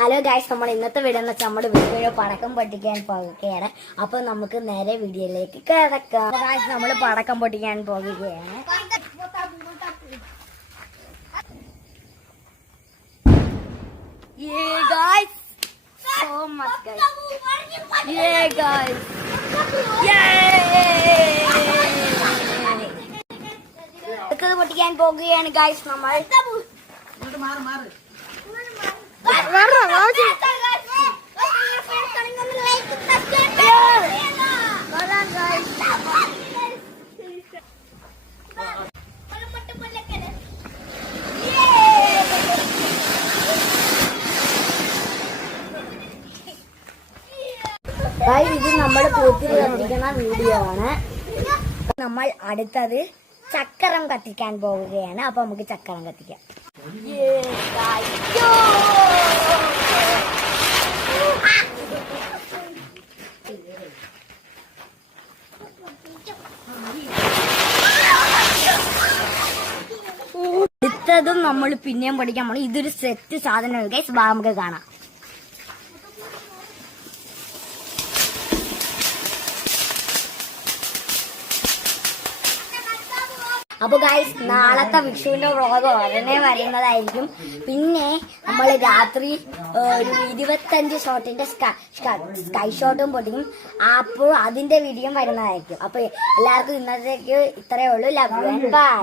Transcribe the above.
Hello guys, നമ്മൾ ഇന്നത്തെ video എന്ന് വെച്ചാൽ നമ്മുടെ വീഡിയോ പടക്കം പൊട്ടിക്കാൻ പോകുകയാണ്. അപ്പൊ നമുക്ക് നേരെ വീഡിയോയിലേക്ക് കിടക്കാം. ഗൈസ്, നമ്മൾ പടക്കം പൊട്ടിക്കാൻ പോകുകയാണ്. പൊട്ടിക്കാൻ പോകുകയാണ് ഗൈസ് നമ്മൾ. ഇത് നമ്മൾ പൂത്തി കത്തിക്കുന്ന വീഡിയോ ആണ്. നമ്മൾ അടുത്തത് ചക്കരം കത്തിക്കാൻ പോവുകയാണ്. അപ്പൊ നമുക്ക് ചക്കരം കത്തിക്കാം. അടുത്തതും നമ്മൾ പിന്നെയും പഠിക്കാൻ പോണം. ഇതൊരു സെറ്റ് സാധനമാണ് ഗൈസ്. നമുക്ക് കാണാം. അപ്പൊ ഗൈസ്, നാളത്തെ വിഷുവിന്റെ വ്ളോഗ് ഉടനെ വരുന്നതായിരിക്കും. പിന്നെ നമ്മൾ രാത്രി ഒരു 25 ഷോട്ടിന്റെ സ്കൈ ഷോട്ടും പൊട്ടിക്കും. അപ്പോൾ അതിന്റെ വീഡിയോ വരുന്നതായിരിക്കും. അപ്പൊ എല്ലാവർക്കും ഇന്നത്തേക്ക് ഇത്രയേ ഉള്ളൂ. Love you and by.